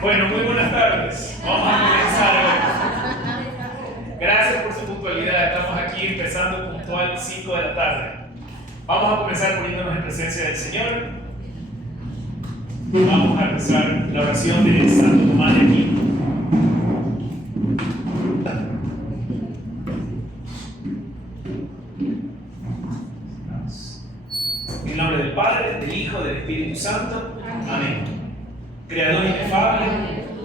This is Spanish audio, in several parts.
Bueno, muy buenas tardes. Vamos a comenzar hoy. Gracias por su puntualidad. Estamos aquí empezando puntual 5 de la tarde. Vamos a comenzar poniéndonos en presencia del Señor. Vamos a empezar la oración de Santo Tomás de Aquino. En el nombre del Padre, del Hijo, del Espíritu Santo. Amén. Creador inefable,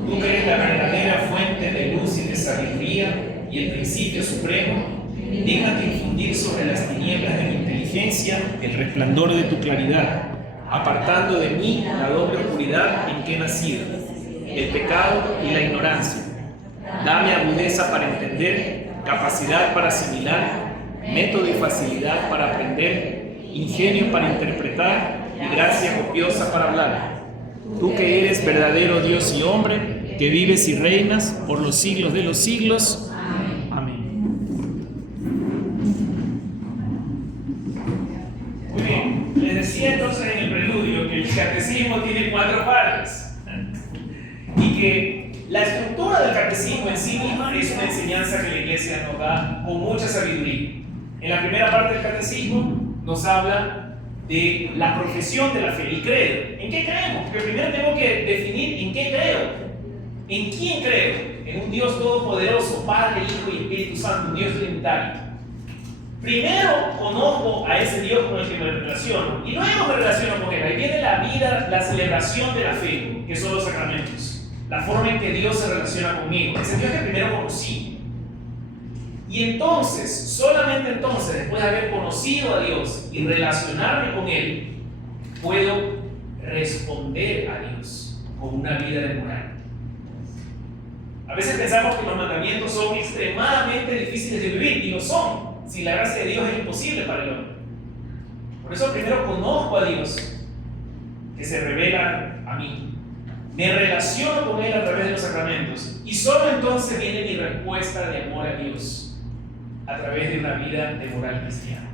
tú que eres la verdadera fuente de luz y de sabiduría y el principio supremo, dígnate infundir sobre las tinieblas de mi inteligencia el resplandor de tu claridad, apartando de mí la doble oscuridad en que he nacido, el pecado y la ignorancia. Dame agudeza para entender, capacidad para asimilar, método y facilidad para aprender, ingenio para interpretar y gracia copiosa para hablar. Tú que eres verdadero Dios y hombre, que vives y reinas por los siglos de los siglos. Amén. Muy bien, les decía entonces en el preludio que el catecismo tiene 4 partes y que la estructura del catecismo en sí misma es una enseñanza que la Iglesia nos da con mucha sabiduría. En la primera parte del catecismo nos habla de la profesión de la fe, el credo. ¿En qué creemos? Porque primero tengo que definir en qué creo. ¿En quién creo? En un Dios todopoderoso, Padre, Hijo y Espíritu Santo, un Dios trinitario. Primero conozco a ese Dios con el que me relaciono y luego me relaciono con Él. Ahí viene la vida, la celebración de la fe, que son los sacramentos. La forma en que Dios se relaciona conmigo. Ese Dios que primero conocí. Y entonces, solamente entonces, después de haber conocido a Dios y relacionarme con Él, puedo responder a Dios con una vida de moral. A veces pensamos que los mandamientos son extremadamente difíciles de vivir, y lo son. Sin la gracia de Dios es imposible para el hombre. Por eso primero conozco a Dios, que se revela a mí. Me relaciono con Él a través de los sacramentos, y solo entonces viene mi respuesta de amor a Dios, a través de una vida de moral cristiana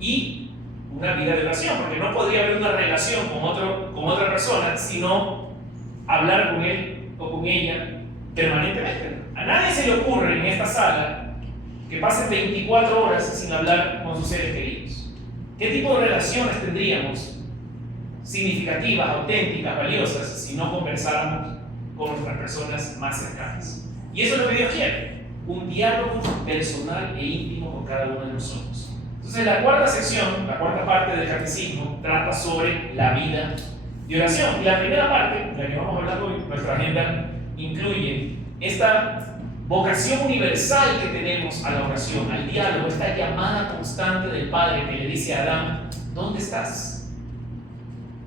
y una vida de oración, porque no podría haber una relación con otra persona sino hablar con él o con ella permanentemente. A nadie se le ocurre en esta sala que pasen 24 horas sin hablar con sus seres queridos. ¿Qué tipo de relaciones tendríamos significativas, auténticas, valiosas si no conversáramos con nuestras personas más cercanas? Y eso es lo que Dios quiere. Un diálogo personal e íntimo con cada uno de nosotros. Entonces la cuarta sección, la cuarta parte del catecismo, trata sobre la vida de oración. Y la primera parte, la que vamos a hablar hoy, nuestra agenda, incluye esta vocación universal que tenemos a la oración, al diálogo, esta llamada constante del Padre que le dice a Adán: ¿dónde estás?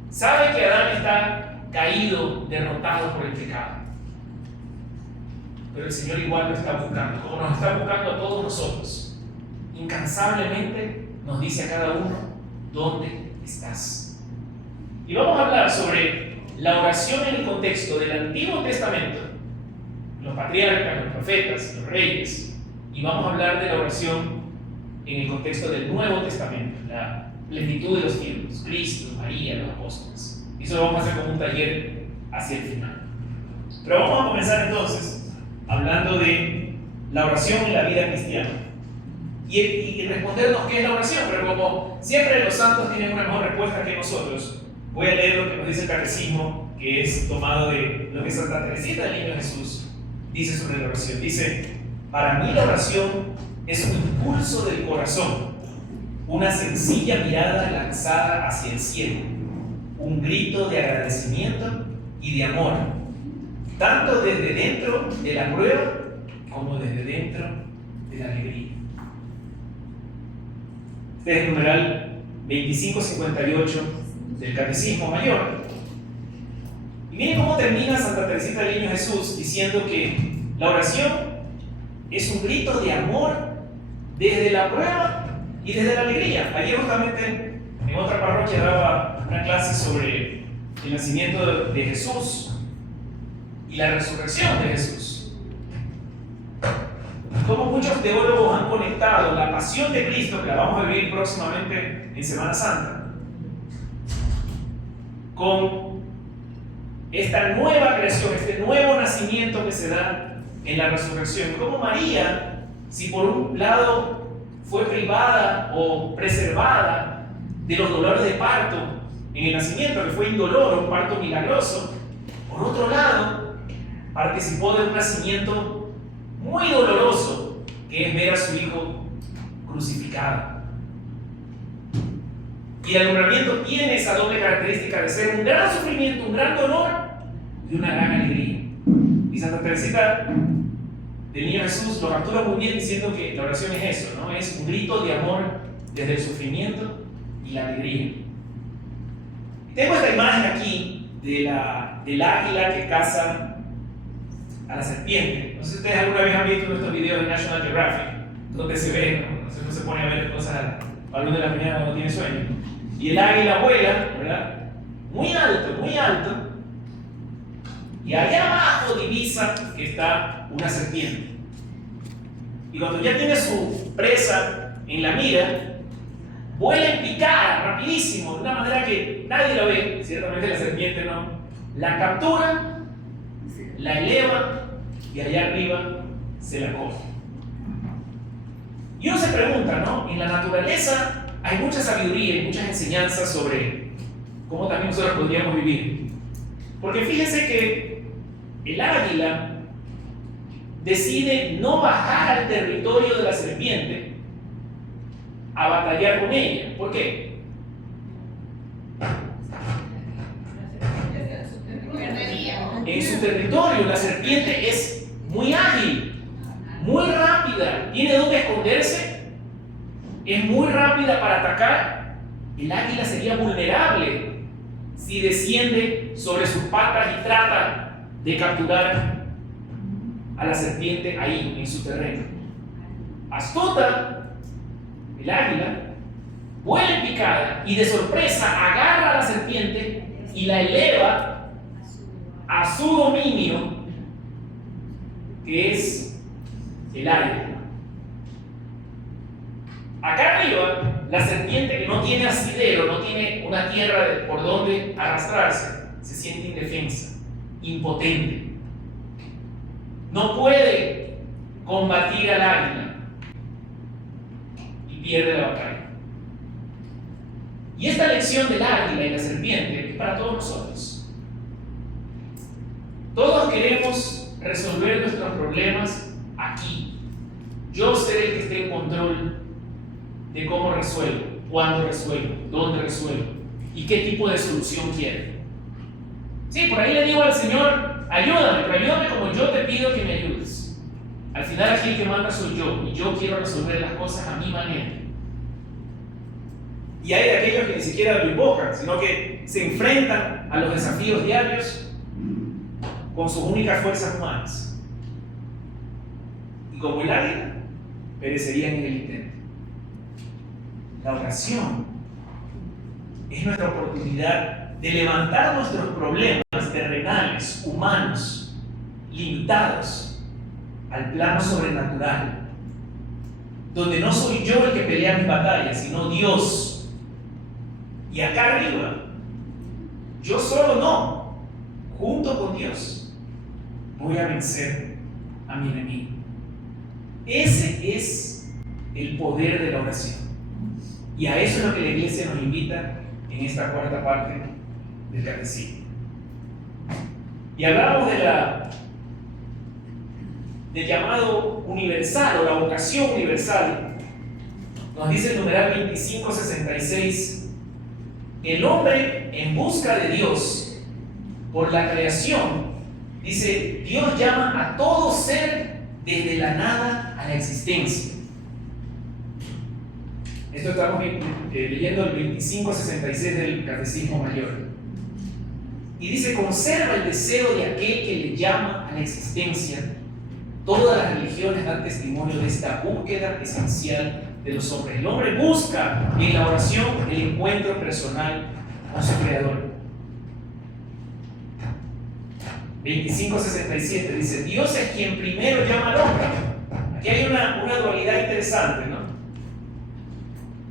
Sabe que Adán está caído, derrotado por el pecado. Pero el Señor igual lo está buscando, como nos está buscando a todos nosotros. Incansablemente nos dice a cada uno: ¿dónde estás? Y vamos a hablar sobre la oración en el contexto del Antiguo Testamento, los patriarcas, los profetas, los reyes, y vamos a hablar de la oración en el contexto del Nuevo Testamento, la plenitud de los tiempos, Cristo, María, los apóstoles. Y eso lo vamos a hacer como un taller hacia el final. Pero vamos a comenzar entonces hablando de la oración en la vida cristiana y respondernos qué es la oración. Pero como siempre los santos tienen una mejor respuesta que nosotros, voy a leer lo que nos dice el catecismo, que es tomado de lo que Santa Teresita del Niño Jesús dice sobre la oración. Dice: para mí la oración es un impulso del corazón, una sencilla mirada lanzada hacia el cielo, un grito de agradecimiento y de amor, tanto desde dentro de la prueba como desde dentro de la alegría. Este es el numeral 2558 del Catecismo Mayor. Y miren cómo termina Santa Teresita del Niño Jesús diciendo que la oración es un grito de amor desde la prueba y desde la alegría. Ayer justamente en otra parroquia daba una clase sobre el nacimiento de Jesús y la resurrección de Jesús. Como muchos teólogos han conectado la pasión de Cristo, que la vamos a vivir próximamente en Semana Santa, con esta nueva creación, este nuevo nacimiento que se da en la resurrección. Como María, si por un lado fue privada o preservada de los dolores de parto en el nacimiento, que fue indoloro, un parto milagroso, por otro lado, participó de un nacimiento muy doloroso, que es ver a su hijo crucificado. Y el alumbramiento tiene esa doble característica de ser un gran sufrimiento, un gran dolor y una gran alegría. Y Santa Teresita del Niño Jesús lo captura muy bien diciendo que la oración es eso, ¿no? Es un grito de amor desde el sufrimiento y la alegría. Y tengo esta imagen aquí del águila que caza a la serpiente. No sé si ustedes alguna vez han visto nuestros videos de National Geographic, donde se ve, ¿no? Uno se pone a ver cosas a la luz de la mañana cuando tiene sueño. Y el águila vuela, ¿verdad? Muy alto, muy alto. Y allá abajo divisa que está una serpiente. Y cuando ya tiene su presa en la mira, vuela en picada, rapidísimo, de una manera que nadie la ve, ciertamente la serpiente no. La captura, la eleva y allá arriba se la coge. Y uno se pregunta, ¿no? En la naturaleza hay mucha sabiduría y muchas enseñanzas sobre cómo también nosotros podríamos vivir. Porque fíjense que el águila decide no bajar al territorio de la serpiente a batallar con ella. ¿Por qué? En su territorio la serpiente es muy ágil, muy rápida, tiene donde esconderse, es muy rápida para atacar. El águila sería vulnerable si desciende sobre sus patas y trata de capturar a la serpiente ahí, en su terreno. Astuta, el águila vuela en picada y de sorpresa agarra a la serpiente y la eleva a su dominio, que es el aire. Acá arriba, la serpiente, que no tiene asidero, no tiene una tierra por donde arrastrarse, se siente indefensa, impotente. No puede combatir al águila y pierde la batalla. Y esta lección del águila y la serpiente es para todos nosotros. Todos queremos resolver nuestros problemas aquí. Yo seré el que esté en control de cómo resuelvo, cuándo resuelvo, dónde resuelvo y qué tipo de solución quiero. Sí, por ahí le digo al Señor, ayúdame, pero ayúdame como yo te pido que me ayudes. Al final aquí el que manda soy yo y yo quiero resolver las cosas a mi manera. Y hay de aquellos que ni siquiera lo invocan, sino que se enfrentan a los desafíos diarios con sus únicas fuerzas humanas. Y como el águila, perecerían en el intento. La oración es nuestra oportunidad de levantar nuestros problemas terrenales, humanos, limitados, al plano sobrenatural, donde no soy yo el que pelea mis batallas, sino Dios. Y acá arriba, yo solo no, junto con Dios, voy a vencer a mi enemigo. Ese es el poder de la oración. Y a eso es lo que la Iglesia nos invita en esta cuarta parte del Catecismo. Y hablamos del llamado universal o la vocación universal. Nos dice el numeral 2566: el hombre en busca de Dios por la creación, dice, Dios llama a todo ser desde la nada a la existencia. Esto estamos leyendo el 2566 del Catecismo Mayor. Y dice, conserva el deseo de aquel que le llama a la existencia. Todas las religiones dan testimonio de esta búsqueda esencial de los hombres. El hombre busca en la oración el encuentro personal con su Creador. 2567 dice, Dios es quien primero llama al hombre. Aquí hay una dualidad interesante, ¿no?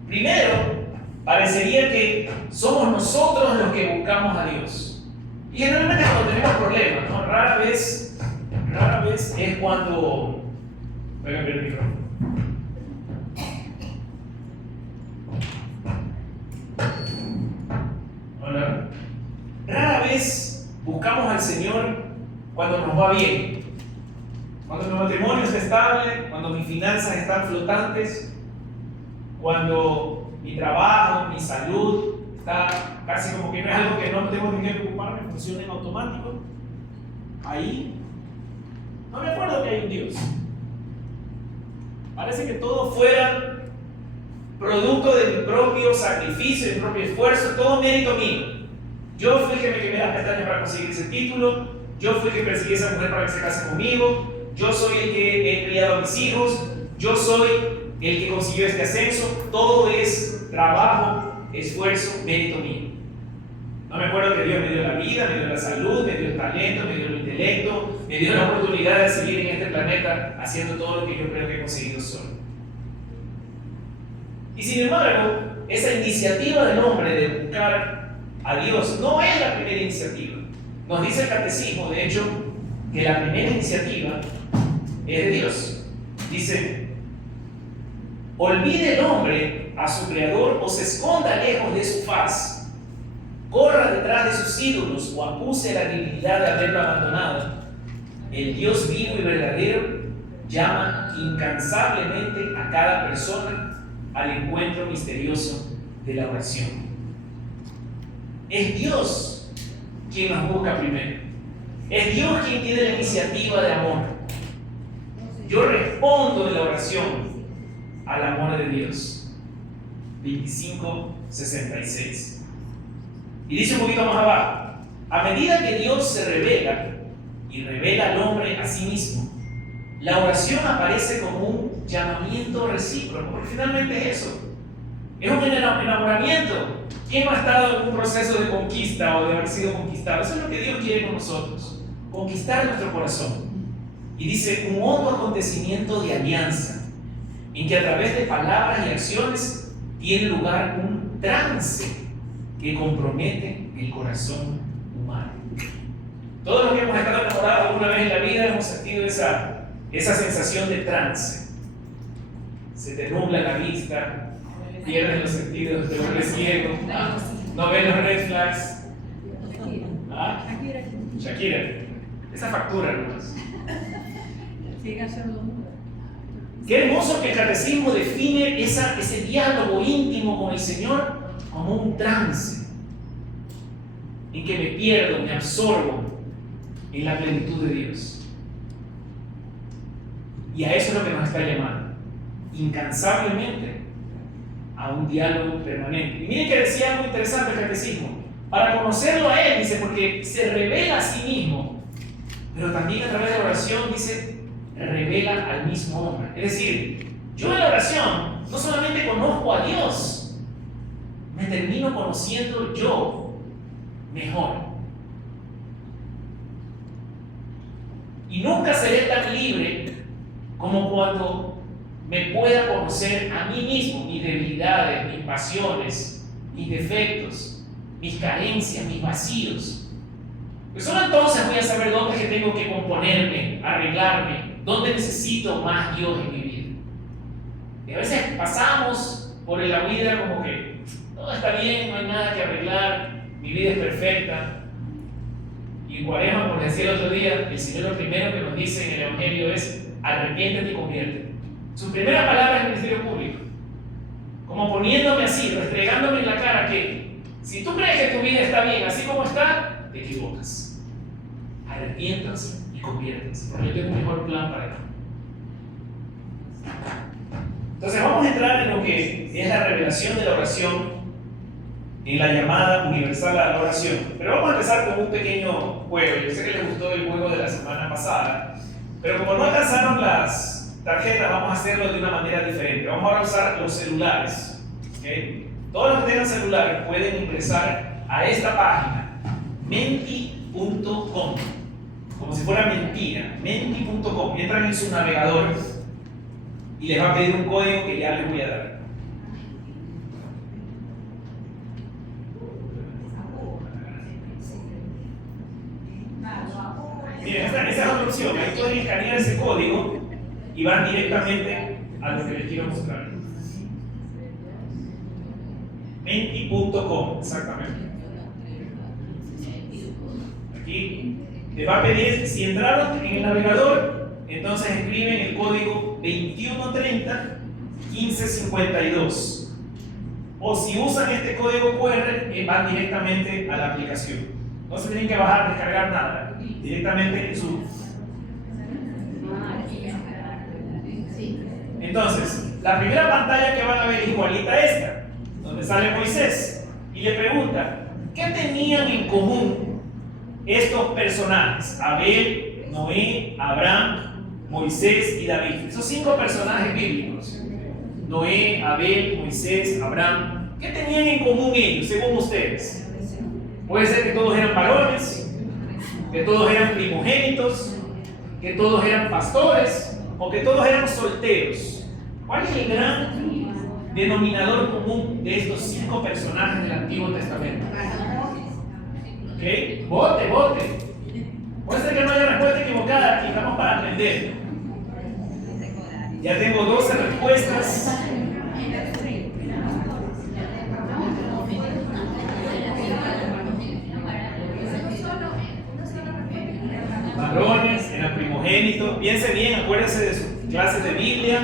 Primero, parecería que somos nosotros los que buscamos a Dios. Y generalmente cuando tenemos problemas, ¿no? Rara vez es cuando... Voy a cambiar el micrófono. Hola. Rara vez buscamos al Señor cuando nos va bien. Cuando mi matrimonio está estable, cuando mis finanzas están flotantes, cuando mi trabajo, mi salud está casi como que no es algo que no tengo ni que preocuparme, funciona en automático. Ahí no me acuerdo que hay un Dios. Parece que todo fuera producto de mi propio sacrificio, de mi propio esfuerzo, todo mérito mío. Yo fui el que me quemé las pestañas para conseguir ese título, yo fui el que perseguí a esa mujer para que se case conmigo, yo soy el que he criado a mis hijos, yo soy el que consiguió este ascenso. Todo es trabajo, esfuerzo, mérito mío. No me acuerdo que Dios me dio la vida, me dio la salud, me dio el talento, me dio el intelecto, me dio la oportunidad de seguir en este planeta haciendo todo lo que yo creo que he conseguido solo. Y sin embargo, esa iniciativa del hombre de buscar a Dios no es la primera iniciativa. Nos dice el catecismo, de hecho, que la primera iniciativa es de Dios. Dice: olvide el hombre a su creador o se esconda lejos de su faz, corra detrás de sus ídolos o acuse la divinidad de haberlo abandonado. El Dios vivo y verdadero llama incansablemente a cada persona al encuentro misterioso de la oración. Es Dios quien nos busca primero. Es Dios quien tiene la iniciativa de amor. Yo respondo en la oración al amor de Dios. 25:66. Y dice un poquito más abajo: a medida que Dios se revela y revela al hombre a sí mismo, la oración aparece como un llamamiento recíproco, porque finalmente es eso. Es un enamoramiento. ¿Quién no ha estado en un proceso de conquista o de haber sido conquistado? Eso es lo que Dios quiere con nosotros, conquistar nuestro corazón. Y dice: un hondo acontecimiento de alianza, en que a través de palabras y acciones tiene lugar un trance que compromete el corazón humano. Todos los que hemos estado enamorados alguna vez en la vida hemos sentido esa sensación de trance. Se te nubla la vista, pierdes los sentidos, te vuelves ciego, no ves los red flags. ¿Ah? Shakira, esa factura nomás. Qué hermoso que el catecismo define ese diálogo íntimo con el Señor como un trance en que me pierdo, me absorbo en la plenitud de Dios. Y a eso es lo que nos está llamando, incansablemente, a un diálogo permanente. Y miren que decía algo interesante el catecismo: para conocerlo a Él, dice, porque se revela a sí mismo, pero también a través de la oración, dice, revela al mismo hombre. Es decir, yo en la oración no solamente conozco a Dios, me termino conociendo yo mejor. Y nunca seré tan libre como cuando me pueda conocer a mí mismo, mis debilidades, mis pasiones, mis defectos, mis carencias, mis vacíos. Pues solo entonces voy a saber dónde es que tengo que componerme, arreglarme, dónde necesito más Dios en mi vida. Y a veces pasamos por la vida como que todo está bien, no hay nada que arreglar, mi vida es perfecta. Y en Cuaresma, como les decía el otro día, el Señor lo primero que nos dice en el Evangelio es: arrepiéntete y conviértete. Sus primeras palabras en el ministerio público, como poniéndome así, restregándome en la cara que si tú crees que tu vida está bien así como está, te equivocas. Arrepiéntanse y conviértanse, porque yo tengo un mejor plan para ti. Entonces vamos a entrar en lo que es la revelación de la oración, en la llamada universal a la oración. Pero vamos a empezar con un pequeño juego. Yo sé que les gustó el juego de la semana pasada, pero como no alcanzaron las tarjetas, vamos a hacerlo de una manera diferente. Vamos ahora a usar los celulares. ¿Okay? Todos los que tengan celulares pueden ingresar a esta página, menti.com, como si fuera mentira, menti.com. Entran en su navegador y les va a pedir un código que ya les voy a dar. Miren, esa es otra opción. Ahí pueden escanear ese código y van directamente a lo que les quiero mostrar. Menti.com, exactamente. Aquí les va a pedir, si entraron en el navegador, entonces escriben el código 2130 1552. O si usan este código QR, van directamente a la aplicación. No se tienen que bajar, descargar nada. Directamente en su. Entonces, la primera pantalla que van a ver es igualita a esta, donde sale Moisés. Y le pregunta, ¿qué tenían en común estos personajes? Abel, Noé, Abraham, Moisés y David. Esos 5 personajes bíblicos. Noé, Abel, Moisés, Abraham. ¿Qué tenían en común ellos, según ustedes? Puede ser que todos eran varones, que todos eran primogénitos, que todos eran pastores o que todos eran solteros. ¿Cuál es el gran denominador común de estos 5 personajes del Antiguo Testamento? ¿Ok? Vote. Puede ser que no haya respuesta equivocada, estamos para aprender. Ya tengo 12 respuestas. Varones, eran primogénitos. Piense bien, acuérdense de sus clases de Biblia,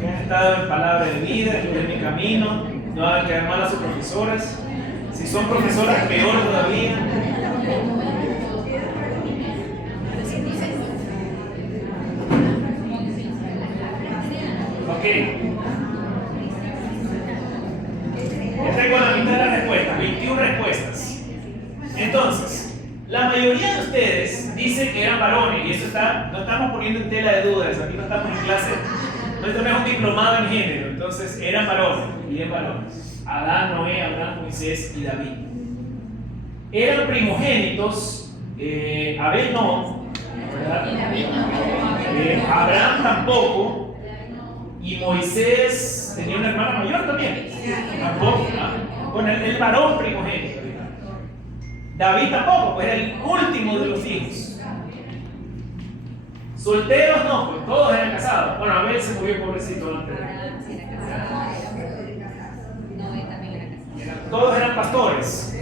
que han estado en palabra de vida, en mi camino. No hagan quedar mal a sus profesoras. Si son profesoras, peor todavía. Ok. Ya tengo la mitad de las respuestas, 21 respuestas. Entonces, la mayoría de ustedes dicen que eran varones, y eso no estamos poniendo en tela de dudas, aquí no estamos en clase, no es un diplomado en género, entonces eran varones, bien varones. Adán, Noé, Abraham, Moisés y David. Eran primogénitos, Abel no, ¿verdad? Abraham tampoco. Y Moisés tenía una hermana mayor también. Tampoco. Con el varón primogénito. David tampoco, pues era el último de los hijos. Solteros no, pues todos eran casados. Bueno, Abel se murió pobrecito antes. Todos eran pastores.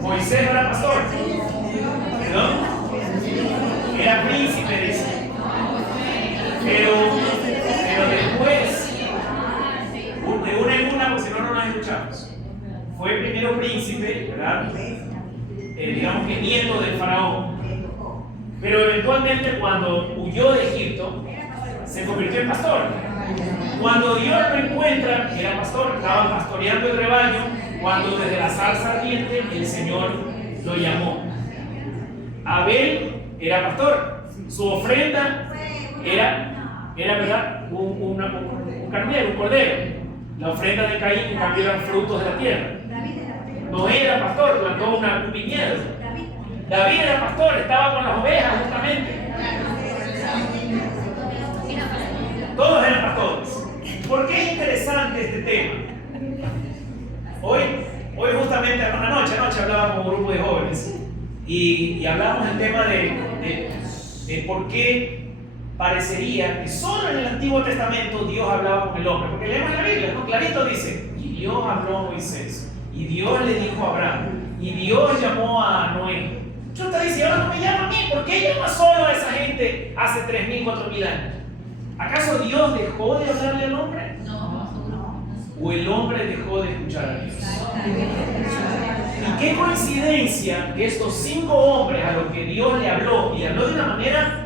Moisés no era pastor. ¿Perdón? Era príncipe, dice. Pero después, de una en una, porque si no, no nos escuchamos. Fue primero príncipe, ¿verdad? Digamos que nieto del faraón. Pero eventualmente, cuando huyó de Egipto, se convirtió en pastor. Cuando Dios lo encuentra, era pastor, estaba pastoreando el rebaño, cuando desde la zarza ardiente el Señor lo llamó. Abel era pastor. Su ofrenda era ¿verdad? Un carnero, un cordero. La ofrenda de Caín, en cambio, eran frutos de la tierra. Noé era pastor, plantó un viñedo. David era pastor, estaba con las ovejas justamente. Todos eran pastores. ¿Por qué es interesante este tema? Hoy justamente, anoche hablábamos con un grupo de jóvenes y hablábamos del tema de por qué parecería que solo en el Antiguo Testamento Dios hablaba con el hombre, porque leemos en la Biblia, ¿no? Clarito dice, y Dios habló a Moisés, y Dios le dijo a Abraham, y Dios llamó a Noé. Yo te dice, ahora no me llama a mí, ¿por qué llama solo a esa gente hace 3.000, 4.000 años? ¿Acaso Dios dejó de hablarle al hombre? No. ¿O el hombre dejó de escuchar a Dios? Y qué coincidencia que estos 5 hombres a los que Dios le habló, y habló de una manera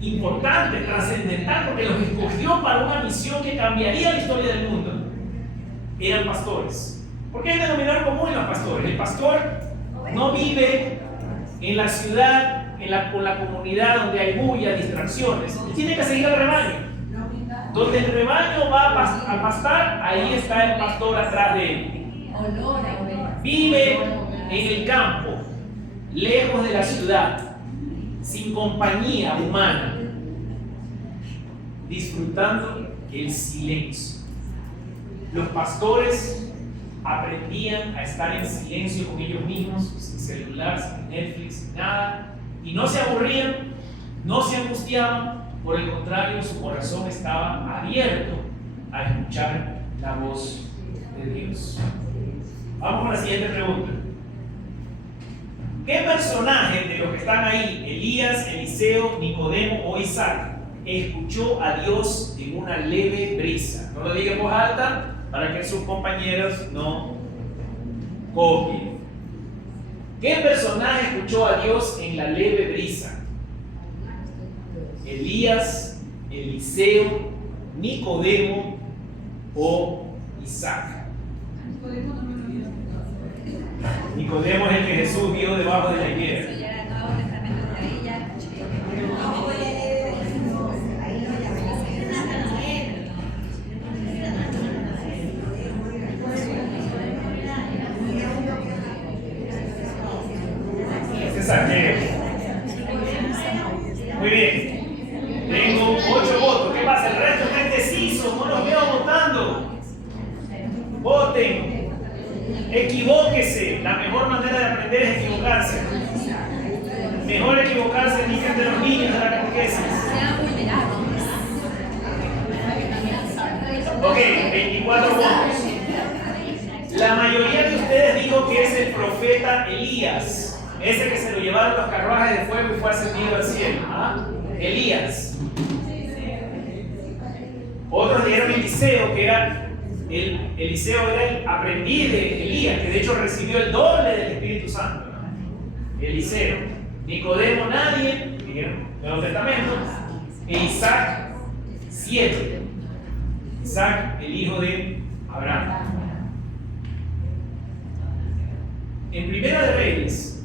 importante, trascendental, porque los escogió para una misión que cambiaría la historia del mundo, eran pastores. ¿Por qué hay denominador común en los pastores? El pastor no vive en la ciudad, con la comunidad donde hay bulla, distracciones, y tiene que seguir al rebaño. Donde el rebaño va a pastar, ahí está el pastor atrás de él. Vive en el campo, lejos de la ciudad, sin compañía humana, disfrutando el silencio. Los pastores aprendían a estar en silencio con ellos mismos, sin celular, sin Netflix, sin nada, y no se aburrían, no se angustiaban, por el contrario, su corazón estaba abierto a escuchar la voz de Dios. Vamos con la siguiente pregunta. ¿Qué personaje de los que están ahí, Elías, Eliseo, Nicodemo o Isaac, escuchó a Dios en una leve brisa? No lo diga en voz alta para que sus compañeros no copien. ¿Qué personaje escuchó a Dios en la leve brisa? Elías, Eliseo, Nicodemo o Isaac. Nicodemo es el que Jesús vio debajo de la higuera. Muy bien. Tengo 8 votos. ¿Qué pasa? El resto está indeciso. No los veo votando. Voten. Equivóquese. La mejor manera de aprender es equivocarse. Mejor equivocarse ni que entre los niños de la catequesis. Ok, 24 votos. La mayoría de ustedes dijo que es el profeta Elías. Ese que se lo llevaron los carruajes de fuego y fue ascendido al cielo. ¿Ah? Elías. Otros dijeron Eliseo, que era Eliseo era el aprendiz de Elías, que de hecho recibió el doble del Espíritu Santo. ¿No? Eliseo. Nicodemo, nadie, dijeron en el Nuevo Testamento. E Isaac, 7. Isaac, el hijo de Abraham. En Primera de Reyes,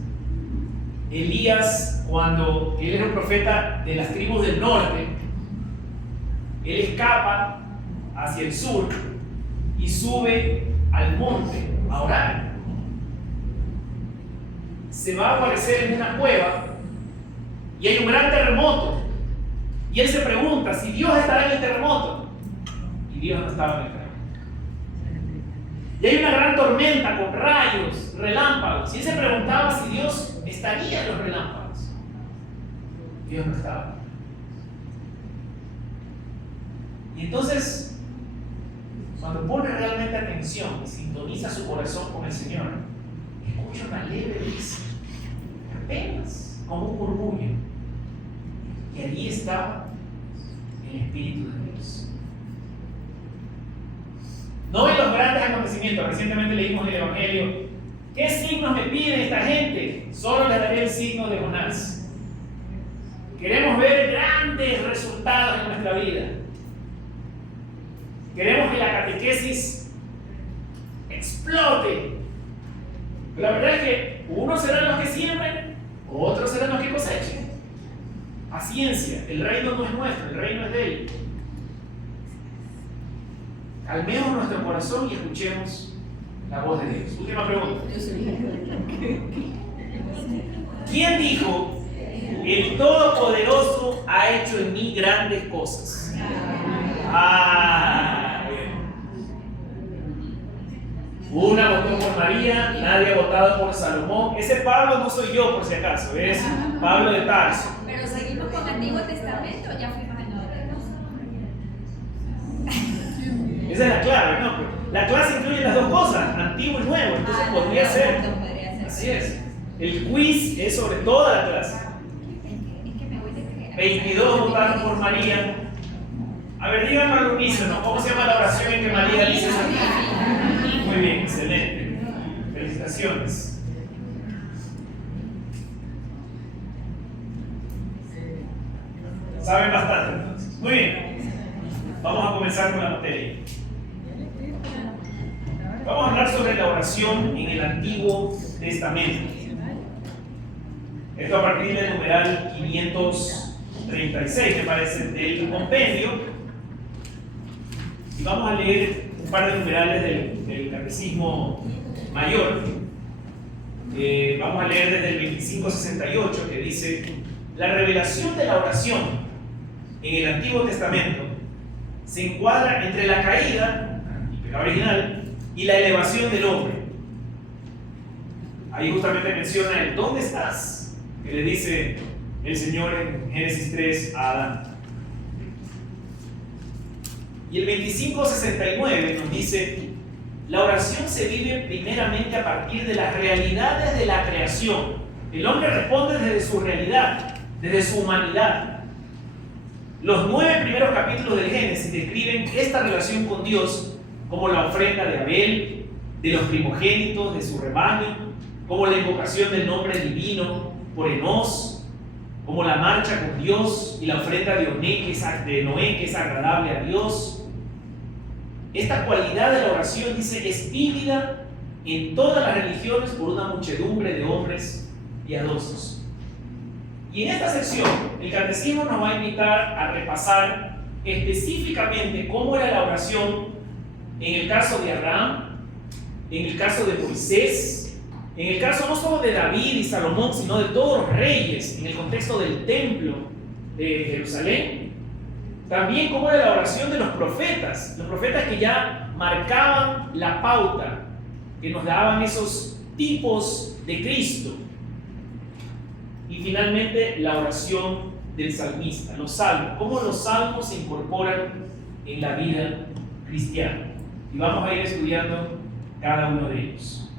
Elías, cuando él era un profeta de las tribus del norte, él escapa hacia el sur y sube al monte a orar. Se va a aparecer en una cueva y hay un gran terremoto. Y él se pregunta si Dios estará en el terremoto. Y Dios no estaba en el terremoto. Y hay una gran tormenta con rayos, relámpagos. Y él se preguntaba si Dios estaría en los relámpagos. Dios no estaba. Y entonces, cuando pone realmente atención y sintoniza su corazón con el Señor, escucha una leve brisa, apenas como un murmullo. Y allí estaba el Espíritu de Dios. No ven los grandes acontecimientos. Recientemente leímos en el Evangelio: ¿qué signos me pide esta gente? Solo les daré el signo de Jonás. Queremos ver grandes resultados en nuestra vida. Queremos que la catequesis explote. Pero la verdad es que unos serán los que siembren, otros serán los que cosechen. Paciencia, el reino no es nuestro, el reino es de Él. Calmemos nuestro corazón y escuchemos la voz de Dios. Última pregunta. ¿Quién dijo: el Todopoderoso ha hecho en mí grandes cosas? Una votó por María, nadie ha votado por Salomón. Ese Pablo no soy yo, por si acaso, es Pablo de Tarso. Pero seguimos con el Antiguo Testamento, ya fuimos al Nuevo Testamento. Esa es la clave, ¿no? La clase incluye las dos cosas, antiguo y nuevo, entonces podría ser. Así es. El quiz es sobre toda la clase. Es que me voy de creer. 22 votaron por María. A ver, díganme al unísono, ¿cómo se llama la oración en que María dice eso? Muy bien, excelente. Felicitaciones. Saben bastante entonces. Muy bien. Vamos a comenzar con la materia. Vamos a hablar sobre la oración en el Antiguo Testamento. Esto a partir del numeral 536, me parece, del compendio. Y vamos a leer un par de numerales del Catecismo Mayor. Vamos a leer desde el 2568, que dice: la revelación de la oración en el Antiguo Testamento se encuadra entre la caída, el pecado original, y la elevación del hombre. Ahí justamente menciona el ¿dónde estás?, que le dice el Señor en Génesis 3 a Adán. Y el 25:69 nos dice: la oración se vive primeramente a partir de las realidades de la creación. El hombre responde desde su realidad, desde su humanidad. Los 9 primeros capítulos del Génesis describen esta relación con Dios como la ofrenda de Abel, de los primogénitos de su rebaño, como la invocación del nombre divino por Enós, como la marcha con Dios y la ofrenda de Noé, que es agradable a Dios. Esta cualidad de la oración, dice, es vívida en todas las religiones por una muchedumbre de hombres piadosos. Y en esta sección, el catecismo nos va a invitar a repasar específicamente cómo era la oración en el caso de Abraham, en el caso de Moisés, en el caso no solo de David y Salomón, sino de todos los reyes, en el contexto del templo de Jerusalén. También cómo era la oración de los profetas que ya marcaban la pauta, que nos daban esos tipos de Cristo. Y finalmente la oración del salmista, los salmos, cómo los salmos se incorporan en la vida cristiana. Y vamos a ir estudiando cada uno de ellos.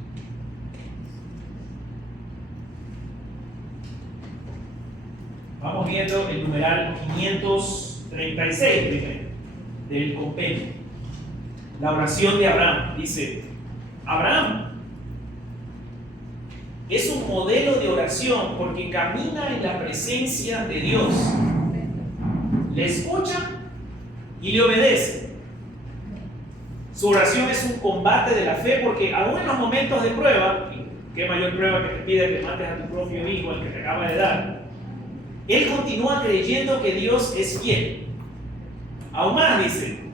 Vamos viendo el numeral 536 primero, del compendio. La oración de Abraham. Dice: Abraham es un modelo de oración porque camina en la presencia de Dios. Le escucha y le obedece. Su oración es un combate de la fe porque aún en los momentos de prueba, qué mayor prueba que te pide que mates a tu propio hijo, el que te acaba de dar, él continúa creyendo que Dios es fiel. Aún más, dice,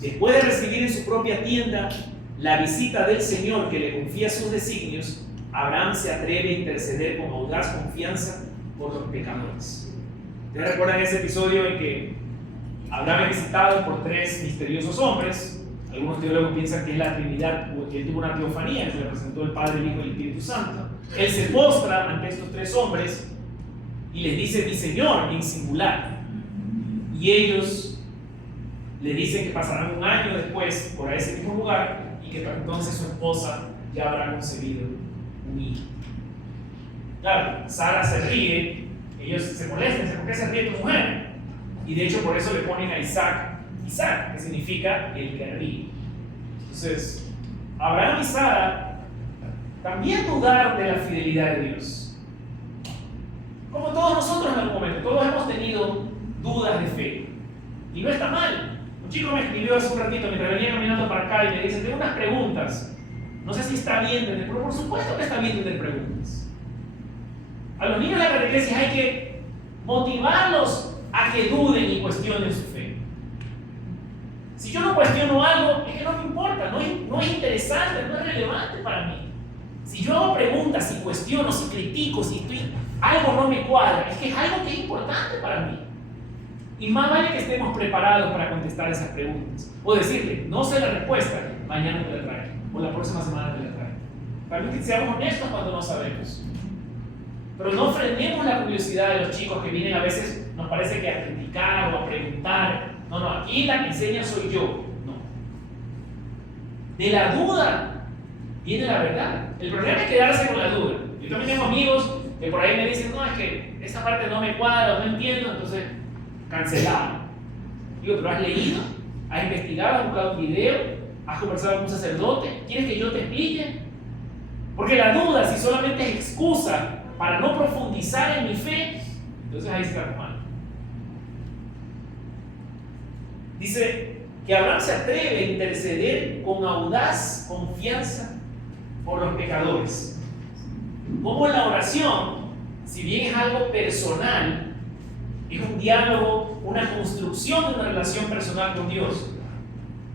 después de recibir en su propia tienda la visita del Señor que le confía sus designios, Abraham se atreve a interceder con audaz confianza por los pecadores. ¿Ustedes recuerdan ese episodio en que Abraham es visitado por 3 misteriosos hombres? Algunos teólogos piensan que es la Trinidad, porque él tuvo una teofanía que le presentó el Padre, el Hijo y el Espíritu Santo. Él se postra ante estos 3 hombres y les dice mi Señor en singular. Y ellos le dicen que pasarán un año después por ese mismo lugar y que para entonces su esposa ya habrá concebido un hijo. Claro, Sara se ríe, ellos se molestan, ¿por qué se ríe tu mujer? Y de hecho por eso le ponen a Isaac, que significa el que ríe. Entonces, Abraham y Sara también dudaron de la fidelidad de Dios. Como todos nosotros en algún momento, todos hemos tenido dudas de fe. Y no está mal. Un chico me escribió hace un ratito mientras venía caminando para acá y me dice: tengo unas preguntas. No sé si está bien tener, pero por supuesto que está bien tener preguntas. A los niños de la catequesis hay que motivarlos a que duden y cuestionen su fe. Si yo no cuestiono algo, es que no me importa, no es interesante, no es relevante para mí. Si yo hago preguntas, si cuestiono, si critico, si algo no me cuadra, es que es algo que es importante para mí. Y más vale que estemos preparados para contestar esas preguntas. O decirle, no sé la respuesta, mañana te la traigo, o la próxima semana te la traigo. Para que seamos honestos cuando no sabemos. Pero no frenemos la curiosidad de los chicos que vienen a veces, nos parece que a criticar o a preguntar. No, aquí la que enseña soy yo. No. De la duda viene la verdad. El problema es quedarse con la duda. Yo también tengo amigos que por ahí me dicen: no, es que esta parte no me cuadra, no entiendo, entonces cancelado. Digo, pero ¿has leído? ¿Has investigado? ¿Has buscado un video? ¿Has conversado con un sacerdote? ¿Quieres que yo te explique? Porque la duda, si solamente es excusa para no profundizar en mi fe, entonces ahí está mal. Dice que Abraham se atreve a interceder con audaz confianza por los pecadores. Como la oración, si bien es algo personal, es un diálogo, una construcción de una relación personal con Dios,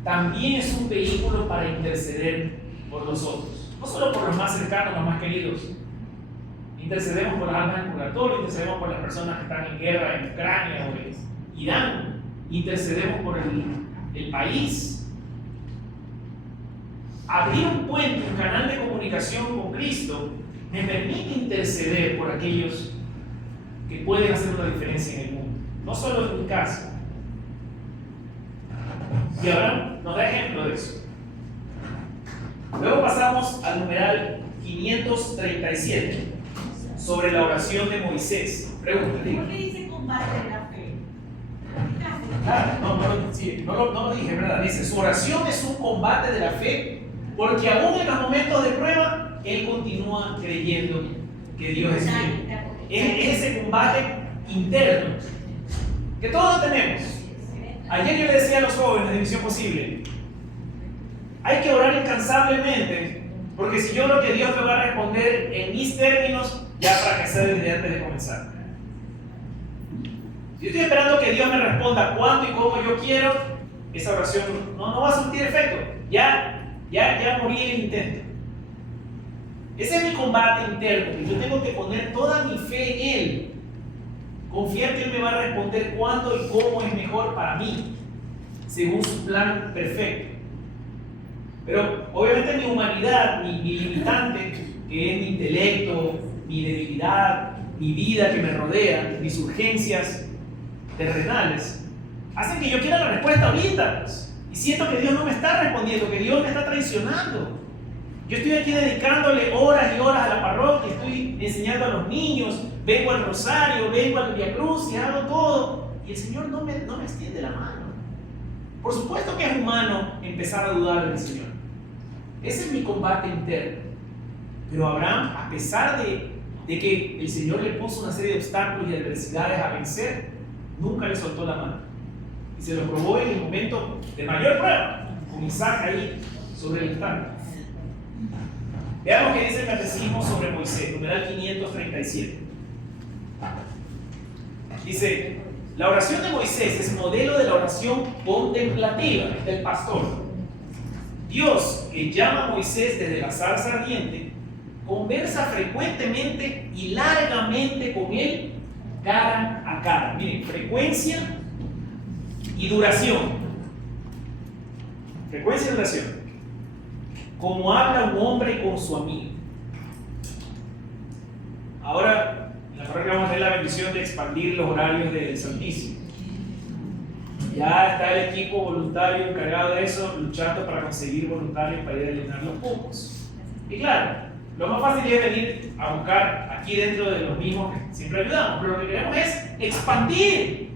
también es un vehículo para interceder por los otros. No solo por los más cercanos, los más queridos. Intercedemos por las almas en purgatorio, intercedemos por las personas que están en guerra en Ucrania o en Irán, intercedemos por el país. abrir un puente, un canal de comunicación con Cristo, me permite interceder por aquellos que pueden hacer una diferencia en el mundo, no solo en mi casa. Y ahora nos da ejemplo de eso. Luego pasamos al numeral 537, sobre la oración de Moisés. Pregunta, ¿Por qué dice combate de la fe? no lo dije, ¿verdad? Dice, su oración es un combate de la fe, porque aún en los momentos de prueba, él continúa creyendo que Dios es fiel. Es ese combate interno que todos tenemos. Ayer yo le decía a los jóvenes de Misión Posible, hay que orar incansablemente, porque si yo creo que Dios me va a responder en mis términos, ya fracasé desde antes de comenzar. Si yo estoy esperando que Dios me responda cuándo y cómo yo quiero, esa oración no va a surtir efecto. Ya morí en el intento. Ese es mi combate interno, que yo tengo que poner toda mi fe en Él. Confiar que Él me va a responder cuándo y cómo es mejor para mí, según su plan perfecto. Pero obviamente mi humanidad, mi limitante, que es mi intelecto, mi debilidad, mi vida que me rodea, mis urgencias terrenales, hacen que yo quiera la respuesta ahorita, pues. Y siento que Dios no me está respondiendo, que Dios me está traicionando. Yo estoy aquí dedicándole horas y horas a la parroquia, estoy enseñando a los niños, vengo al rosario, vengo al Via Cruz y hago todo, y el Señor no me extiende la mano. Por supuesto que es humano empezar a dudar del Señor. Ese es mi combate interno. Pero Abraham, a pesar de que el Señor le puso una serie de obstáculos y adversidades a vencer, nunca le soltó la mano. Y se lo probó en el momento de mayor prueba, con Isaac ahí sobre el altar. Veamos qué dice el catecismo sobre Moisés, numeral 537. Dice, la oración de Moisés es modelo de la oración contemplativa del pastor. Dios, que llama a Moisés desde la zarza ardiente, conversa frecuentemente y largamente con él cara a cara. Miren, frecuencia y duración. Frecuencia y duración. Como habla un hombre con su amigo. Ahora, en la parroquia vamos a tener la bendición de expandir los horarios del Santísimo. Ya está el equipo voluntario encargado de eso, luchando para conseguir voluntarios para ir a llenar los cupos. Y claro, lo más fácil es venir a buscar aquí dentro de los mismos que siempre ayudamos, pero lo que queremos es expandir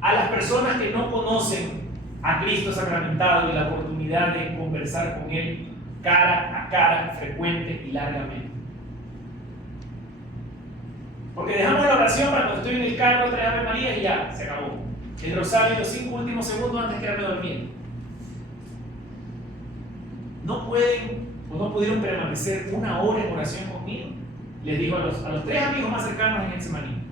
a las personas que no conocen a Cristo sacramentado y la oportunidad de conversar con Él cara a cara, frecuente y largamente. Porque dejamos la oración para cuando estoy en el carro, tres Ave María y ya, se acabó. El rosario los 5 últimos segundos antes de quedarme dormido. No pueden o no pudieron permanecer una hora en oración conmigo. Les digo a los 3 amigos más cercanos en Getsemaní.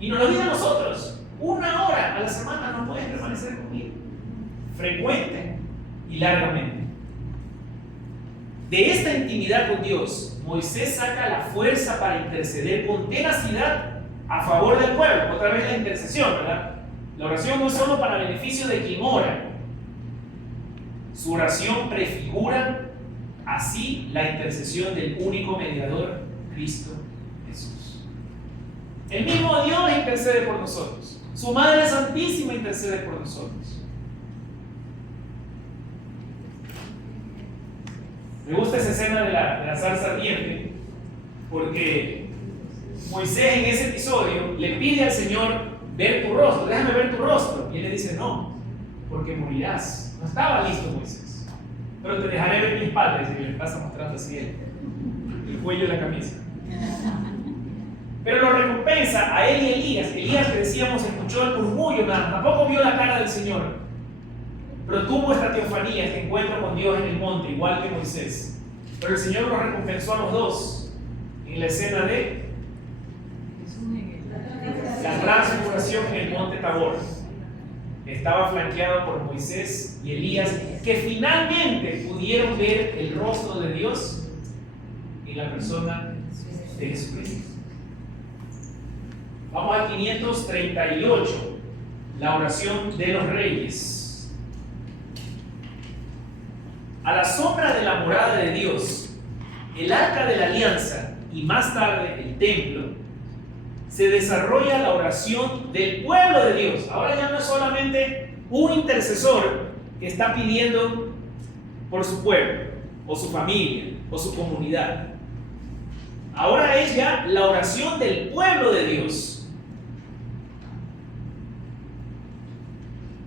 Y nos lo dice a nosotros. 1 hora a la semana no pueden permanecer conmigo. Frecuente y largamente. De esta intimidad con Dios, Moisés saca la fuerza para interceder con tenacidad a favor del pueblo. Otra vez la intercesión, ¿verdad? La oración no es solo para beneficio de quien ora. Su oración prefigura así la intercesión del único mediador, Cristo Jesús. El mismo Dios intercede por nosotros. Su Madre Santísima intercede por nosotros. Me gusta esa escena de la zarza ardiente, porque Moisés en ese episodio le pide al Señor ver tu rostro, déjame ver tu rostro. Y él le dice, no, porque morirás. No estaba listo Moisés, pero te dejaré ver mi espalda. Y le pasa mostrando así el cuello de la camisa. Pero lo recompensa a él y Elías. Elías, que decíamos, escuchó el murmullo, tampoco vio la cara del Señor, pero tuvo esta teofanía, este encuentro con Dios en el monte, igual que Moisés. Pero el Señor lo recompensó a los dos en la escena de la transfiguración en el monte Tabor. Estaba flanqueado por Moisés y Elías, que finalmente pudieron ver el rostro de Dios en la persona de Jesucristo. Vamos al 538, la oración de los reyes. a la sombra de la morada de Dios, el arca de la alianza y más tarde el templo, se desarrolla la oración del pueblo de Dios. Ahora ya no es solamente un intercesor que está pidiendo por su pueblo, o su familia, o su comunidad. Ahora es ya la oración del pueblo de Dios.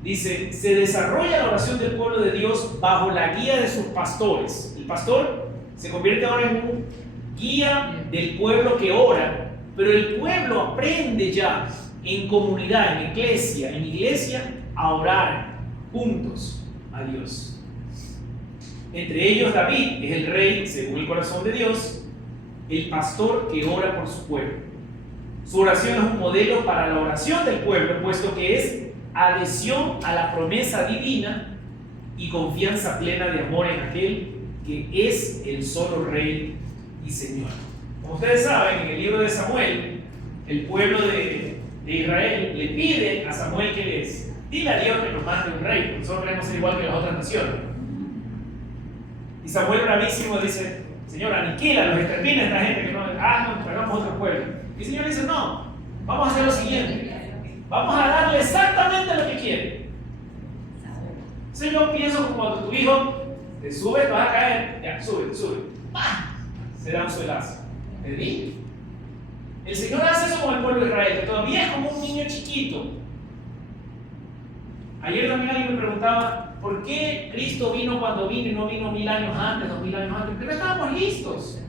Dice, se desarrolla la oración del pueblo de Dios bajo la guía de sus pastores. El pastor se convierte ahora en un guía del pueblo que ora, pero el pueblo aprende ya en comunidad, en iglesia, a orar juntos a Dios. Entre ellos David es el rey según el corazón de Dios, el pastor que ora por su pueblo. Su oración es un modelo para la oración del pueblo, puesto que es adhesión a la promesa divina y confianza plena de amor en aquel que es el solo Rey y Señor. Como ustedes saben, en el libro de Samuel, el pueblo de Israel le pide a Samuel que les diga a Dios que nos mande un rey, porque nosotros queremos ser igual que las otras naciones. Y Samuel bravísimo dice, Señor, aniquila, los extermina a esta gente que no hagamos otro pueblo. Y el Señor dice, no, vamos a hacer lo siguiente, vamos a darle exactamente lo que quiere. Entonces yo pienso como cuando tu hijo te sube, te vas a caer, ya, sube, ¡pah! Se da un suelazo. ¿Entendí? El Señor hace eso con el pueblo de Israel, que todavía es como un niño chiquito. Ayer también alguien me preguntaba, ¿por qué Cristo vino cuando vino y no vino 1000 años antes, 2000 años antes? Porque no estábamos listos.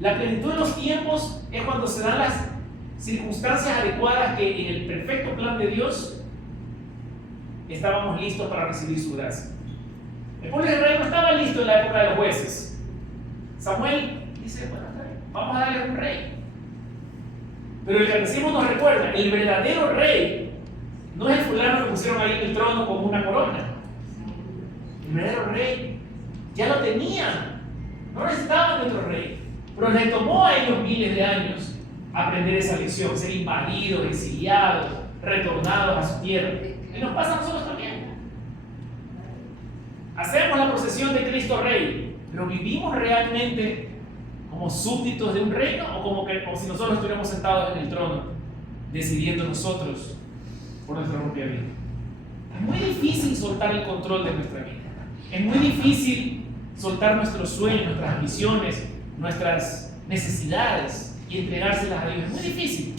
La plenitud de los tiempos es cuando se dan las circunstancias adecuadas que en el perfecto plan de Dios estábamos listos para recibir su gracia. El pueblo de Israel no estaba listo en la época de los jueces. Samuel dice, bueno, vamos a darle un rey. Pero el catecismo nos recuerda, el verdadero rey no es el fulano que pusieron ahí en el trono como una corona. El verdadero rey ya lo tenían, no necesitaban de otro rey, pero les tomó a ellos miles de años aprender esa lección, ser invadidos, exiliados, retornados a su tierra. Y nos pasa a nosotros también. Hacemos la procesión de Cristo Rey, pero vivimos realmente como súbditos de un reino o como si nosotros estuviéramos sentados en el trono, decidiendo nosotros por nuestra propia vida. Es muy difícil soltar el control de nuestra vida. Es muy difícil soltar nuestros sueños, nuestras ambiciones, nuestras necesidades y entregárselas a Dios. Es muy difícil.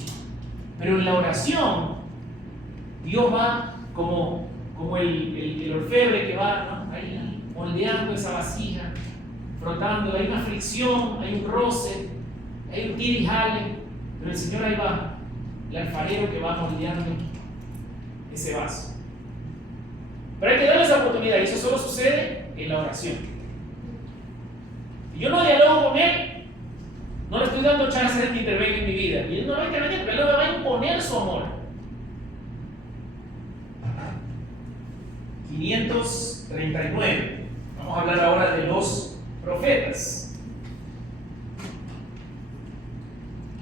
Pero en la oración, Dios va como el orfebre que va, ¿no?, ahí moldeando esa vasija, frotándola. Hay una fricción, hay un roce, hay un tira y jale, pero el Señor ahí va, el alfarero que va moldeando ese vaso. Pero hay que darle esa oportunidad y eso solo sucede en la oración. Y yo no dialogo con Él, no le estoy dando chances de que intervenga en mi vida. Y Él no va a intervenir, pero Él me va a imponer su amor. 539. Vamos a hablar ahora de los profetas.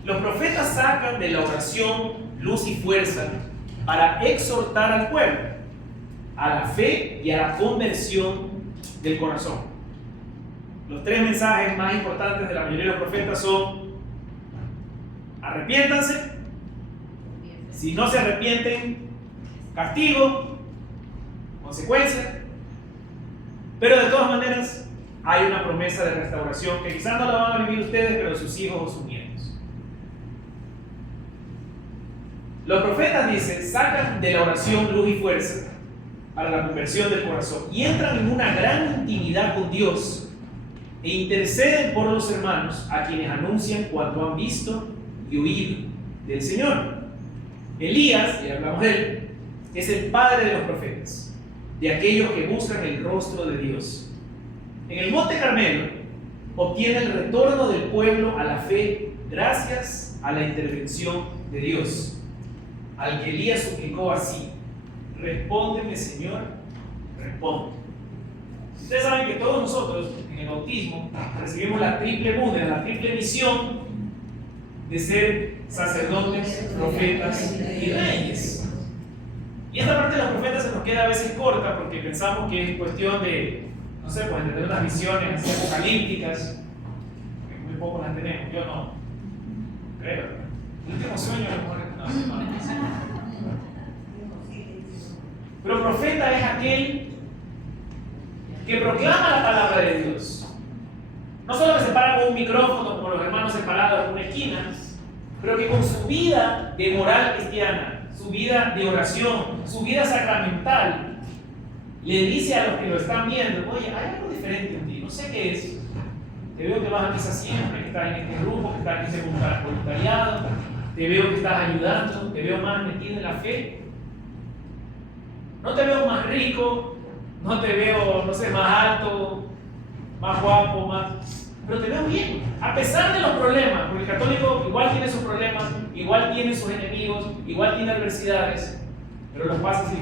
Los profetas sacan de la oración luz y fuerza para exhortar al pueblo a la fe y a la conversión del corazón. Los tres mensajes más importantes de la mayoría de los profetas son: arrepiéntanse, si no se arrepienten, castigo, consecuencia. Pero de todas maneras hay una promesa de restauración que quizás no la van a vivir ustedes, pero sus hijos o sus nietos. Los profetas, dicen, sacan de la oración luz y fuerza para la conversión del corazón y entran en una gran intimidad con Dios e interceden por los hermanos a quienes anuncian cuanto han visto y oído del Señor. Elías, y hablamos de él, es el padre de los profetas, de aquellos que buscan el rostro de Dios. En el Monte Carmelo obtiene el retorno del pueblo a la fe gracias a la intervención de Dios, al que Elías suplicó así: respóndeme, Señor, responde. Ustedes saben que todos nosotros en el bautismo recibimos la triple múdena, la triple misión de ser sacerdotes, profetas y reyes. Y esta parte de los profetas se nos queda a veces corta porque pensamos que es cuestión de, no sé, pueden tener unas visiones así apocalípticas, que muy pocos las tenemos, yo no, creo. El último sueño a lo mejor no. Pero profeta es aquel que proclama la palabra de Dios. No solo que se para con un micrófono como los hermanos separados en una esquina, pero que con su vida de moral cristiana, su vida de oración, su vida sacramental, le dice a los que lo están viendo: oye, hay algo diferente en ti, no sé qué es. Te veo que vas a misa siempre, que estás en este grupo, que estás en este voluntariado, te veo que estás ayudando, te veo más metido en la fe. No te veo más rico, no te veo, no sé, más alto, más guapo, pero te veo bien, a pesar de los problemas, porque el católico igual tiene sus problemas, igual tiene sus enemigos, igual tiene adversidades, pero los pasa así,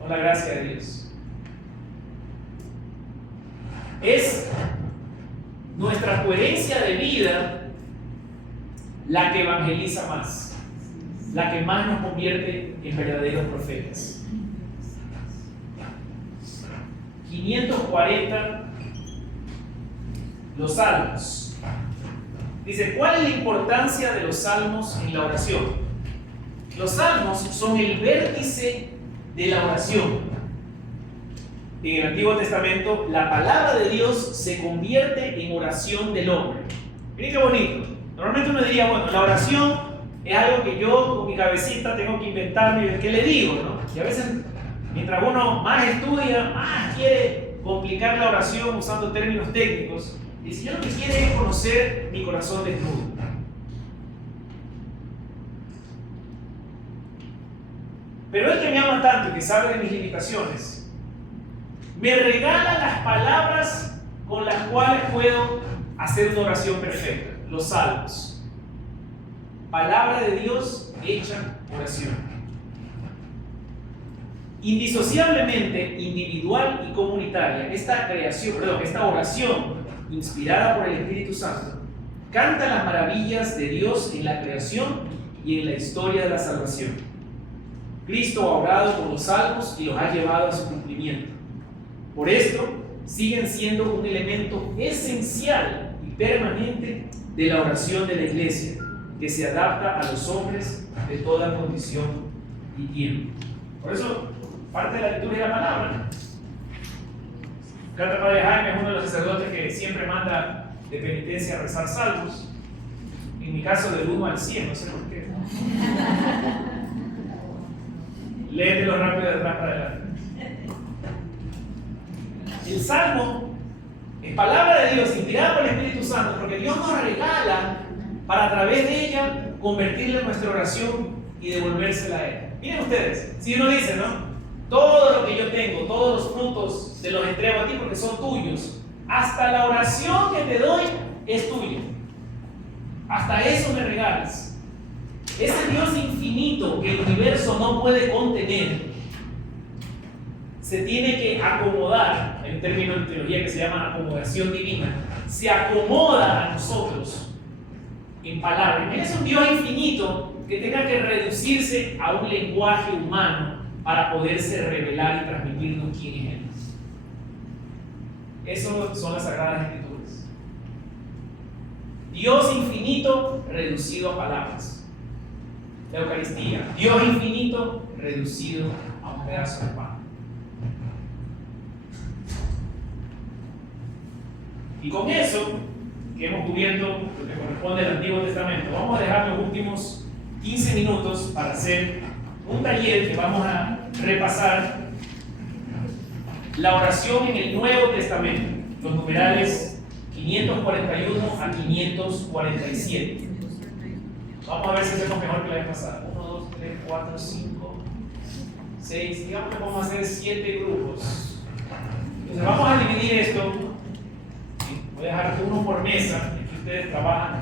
con la gracia de Dios. Es nuestra coherencia de vida la que evangeliza más, la que más nos convierte en verdaderos profetas. 540, los salmos. Dice, ¿cuál es la importancia de los salmos en la oración? Los salmos son el vértice de la oración. En el Antiguo Testamento, la palabra de Dios se convierte en oración del hombre. Miren qué bonito. Normalmente uno diría, bueno, la oración es algo que yo con mi cabecita tengo que inventarme y ver qué le digo, ¿no? Y a veces, mientras uno más estudia, más quiere complicar la oración usando términos técnicos. Dice, yo lo que quiero es conocer mi corazón desnudo. Pero Él que me ama tanto y que sabe de mis limitaciones, me regala las palabras con las cuales puedo hacer una oración perfecta. Los salmos. Palabra de Dios hecha oración. Indisociablemente individual y comunitaria, esta oración inspirada por el Espíritu Santo canta las maravillas de Dios en la creación y en la historia de la salvación. Cristo ha obrado con los salmos y los ha llevado a su cumplimiento. Por esto, siguen siendo un elemento esencial y permanente de la oración de la Iglesia, que se adapta a los hombres de toda condición y tiempo. Por eso, parte de la liturgia de la palabra. Canta Padre Jaime es uno de los sacerdotes que siempre manda de penitencia a rezar salmos. En mi caso, del 1 al 100, no sé por qué. Léetelo rápido de atrás para adelante. El salmo es palabra de Dios inspirada por el Espíritu Santo, porque Dios nos regala para a través de ella convertirla en nuestra oración y devolvérsela a Él. Miren ustedes, si uno dice, ¿no? Todo lo que yo tengo, todos los frutos te los entrego a ti porque son tuyos. Hasta la oración que te doy es tuya. Hasta eso me regalas. Ese Dios infinito que el universo no puede contener se tiene que acomodar. Hay un término en teología que se llama acomodación divina. Se acomoda a nosotros en palabras. Es un Dios infinito que tenga que reducirse a un lenguaje humano para poderse revelar y transmitirnos quién es Él. Eso son las Sagradas Escrituras. Dios infinito reducido a palabras. La Eucaristía. Dios infinito reducido a un pedazo de pan. Y con eso, que hemos cubierto lo que corresponde al Antiguo Testamento, vamos a dejar los últimos 15 minutos para hacer un taller que vamos a repasar la oración en el Nuevo Testamento, los numerales 541 a 547. Vamos a ver si hacemos mejor que la vez pasada. 1, 2, 3, 4, 5, 6, digamos que vamos a hacer 7 grupos. Entonces vamos a dividir esto. Voy a dejar uno por mesa, aquí ustedes trabajan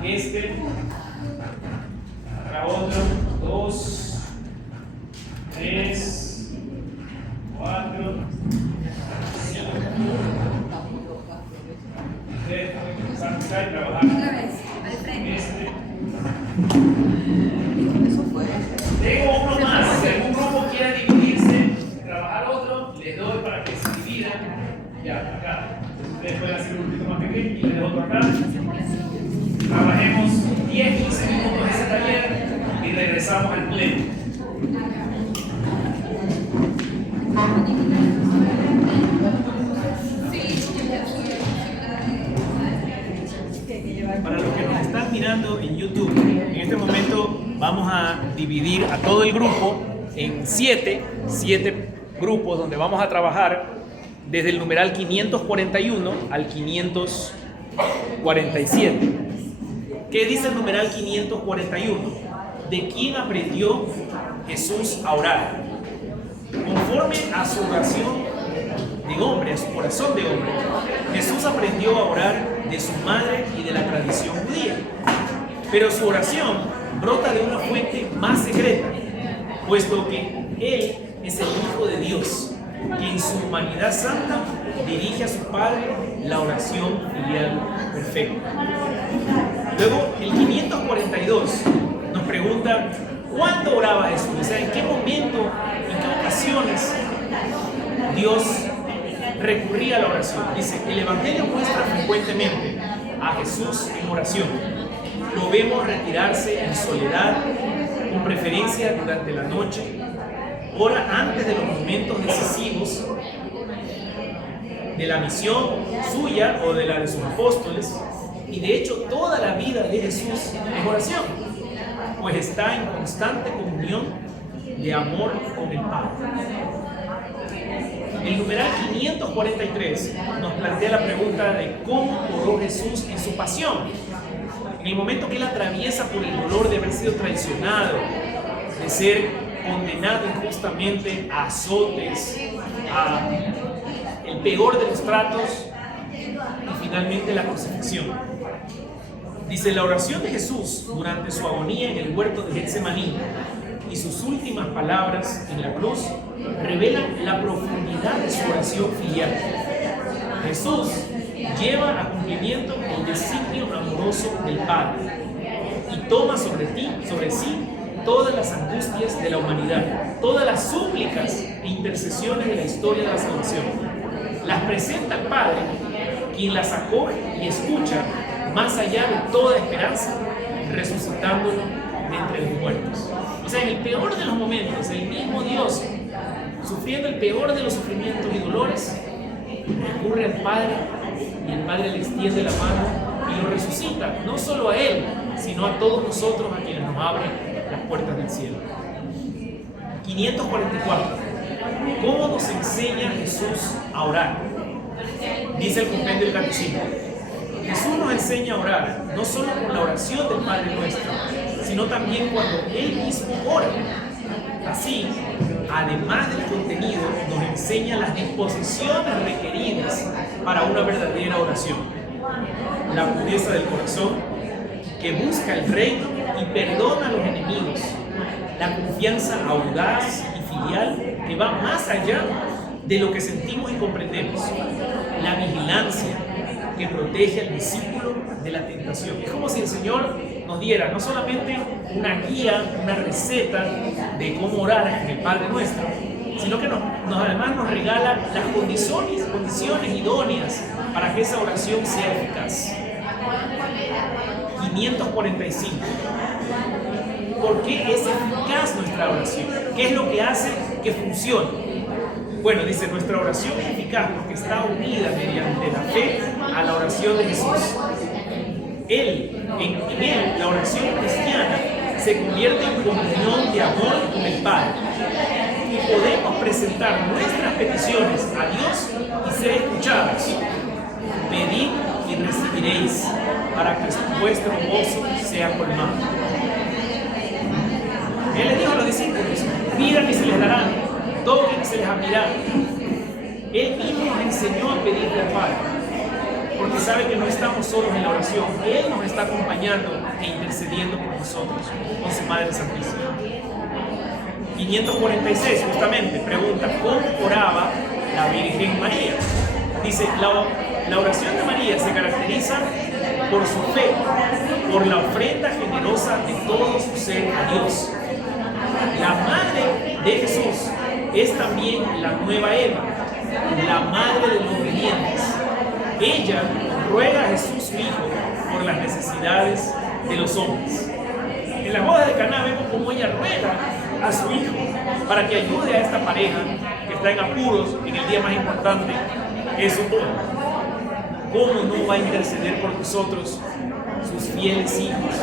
acá otro, 2, 3, 4, 5. Ustedes pueden comenzar acá y trabajar Otra vez, al frente. Tengo uno más, si algún grupo quiere dividirse, trabajar otro, les doy para que se dividan. 10-15 minutos de ese taller y regresamos al pleno. Para los que nos están mirando en YouTube, en este momento vamos a dividir a todo el grupo en 7 grupos donde vamos a trabajar desde el numeral 541 al 547. ¿Qué dice el numeral 541? ¿De quién aprendió Jesús a orar? Conforme a su oración de hombre, a su corazón de hombre, Jesús aprendió a orar de su madre y de la tradición judía. Pero su oración brota de una fuente más secreta, puesto que Él es el Hijo de Dios, que en su humanidad santa dirige a su Padre la oración filial perfecta. Luego, el 542 nos pregunta, ¿cuándo oraba Jesús? O sea, ¿en qué momento, en qué ocasiones Dios recurría a la oración? Dice, el Evangelio muestra frecuentemente a Jesús en oración. Lo vemos retirarse en soledad, con preferencia durante la noche, ora antes de los momentos decisivos de la misión suya o de la de sus apóstoles, y de hecho toda la vida de Jesús es oración, pues está en constante comunión de amor con el Padre. El numeral 543 nos plantea la pregunta de cómo oró Jesús en su pasión. En el momento que Él atraviesa por el dolor de haber sido traicionado, de ser condenado injustamente a azotes, a el peor de los tratos y finalmente la crucifixión. Dice, la oración de Jesús durante su agonía en el huerto de Getsemaní y sus últimas palabras en la cruz revelan la profundidad de su oración filial. Jesús lleva a cumplimiento el designio amoroso del Padre y toma sobre sí todas las angustias de la humanidad, todas las súplicas e intercesiones de la historia de la salvación. Las presenta al Padre, quien las acoge y escucha más allá de toda esperanza, resucitándolo de entre los muertos. O sea, en el peor de los momentos, el mismo Dios, sufriendo el peor de los sufrimientos y dolores, recurre al Padre y el Padre le extiende la mano y lo resucita, no solo a Él, sino a todos nosotros a quienes nos abren las puertas del cielo. 544. ¿Cómo nos enseña Jesús a orar? Dice el compendio del Catecismo. Jesús nos enseña a orar, no solo con la oración del Padre Nuestro, sino también cuando Él mismo ora. Así, además del contenido, nos enseña las disposiciones requeridas para una verdadera oración. La pureza del corazón, que busca el reino y perdona a los enemigos. La confianza audaz y filial, que va más allá de lo que sentimos y comprendemos. La vigilancia, que protege al discípulo de la tentación. Es como si el Señor nos diera no solamente una guía, una receta de cómo orar en el Padre Nuestro, sino que además nos regala las condiciones idóneas para que esa oración sea eficaz. 545. ¿Por qué es eficaz nuestra oración? ¿Qué es lo que hace que funcione? Bueno, dice, nuestra oración es eficaz porque está unida mediante la fe a la oración de Jesús. En Él, la oración cristiana se convierte en comunión de amor con el Padre. Y podemos presentar nuestras peticiones a Dios y ser escuchados. Pedid y recibiréis, para que vuestro gozo sea colmado. Él le dijo a los discípulos, pidan y se les dará, toquen y se les abrirá. Él mismo nos enseñó a pedirle al Padre, porque sabe que no estamos solos en la oración. Él nos está acompañando e intercediendo por nosotros con su Madre Santísima. 546, justamente, pregunta, ¿cómo oraba la Virgen María? Dice, la oración de María se caracteriza por su fe, por la ofrenda generosa de todo su ser a Dios. La madre de Jesús es también la nueva Eva, la madre de los obedientes. Ella ruega a Jesús su Hijo por las necesidades de los hombres. En las bodas de Caná vemos cómo ella ruega a su hijo para que ayude a esta pareja que está en apuros en el día más importante de su boda. ¿Cómo no va a interceder por nosotros, sus fieles hijos,